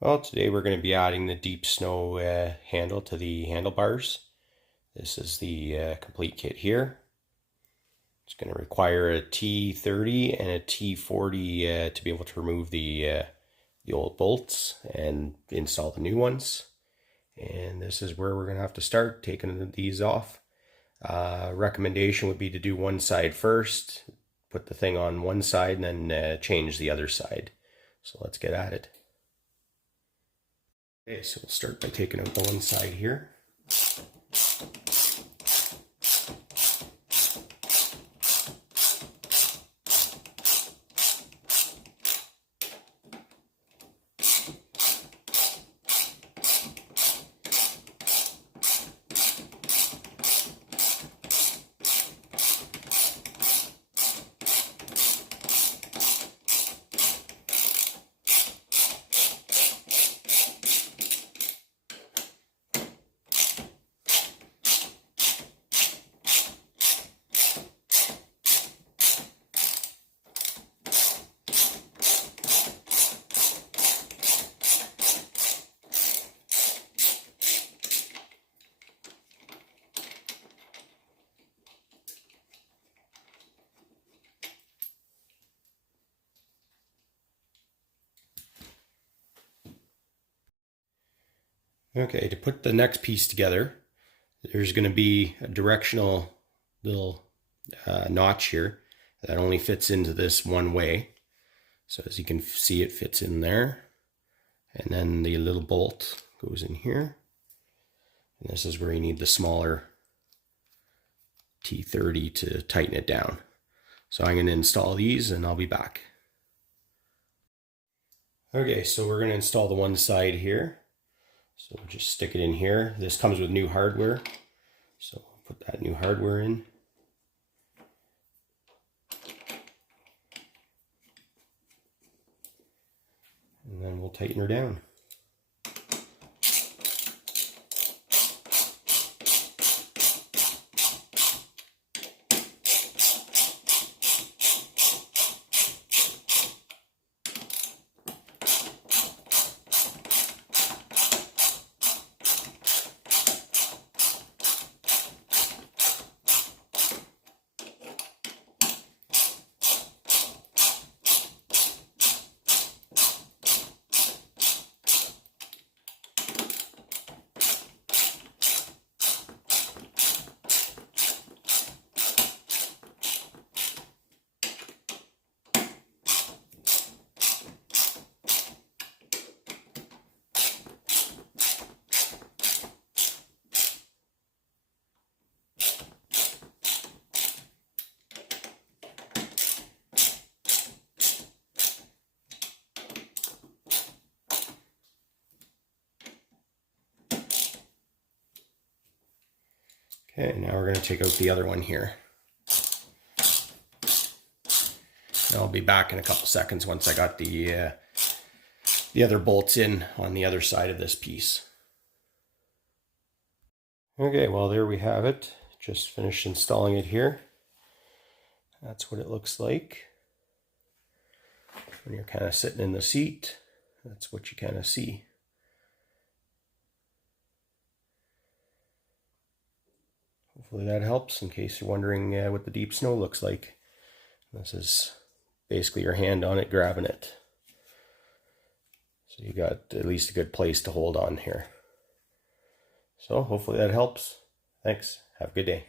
Well, today we're going to be adding the deep snow handle to the handlebars. This is the complete kit here. It's going to require a T30 and a T40 to be able to remove the old bolts and install the new ones. And this is where we're going to have to start taking these off. Recommendation would be to do one side first, put the thing on one side, and then change the other side. So let's get at it. Okay, so we'll start by taking out the one side here. Okay, to put the next piece together, there's going to be a directional little notch here that only fits into this one way. So as you can see, it fits in there. And then the little bolt goes in here. And this is where you need the smaller T30 to tighten it down. So I'm going to install these and I'll be back. Okay, so we're going to install the one side here. So we'll just stick it in here. This comes with new hardware. So we'll put that new hardware in. And then we'll tighten her down. Okay, now we're going to take out the other one here. I'll be back in a couple seconds once I got the other bolts in on the other side of this piece. Okay, well there we have it. Just finished installing it here. That's what it looks like. When you're kind of sitting in the seat, that's what you kind of see. Hopefully that helps in case you're wondering what the deep snow looks like. This is basically your hand on it grabbing it. So you got at least a good place to hold on here. So hopefully that helps. Thanks. Have a good day.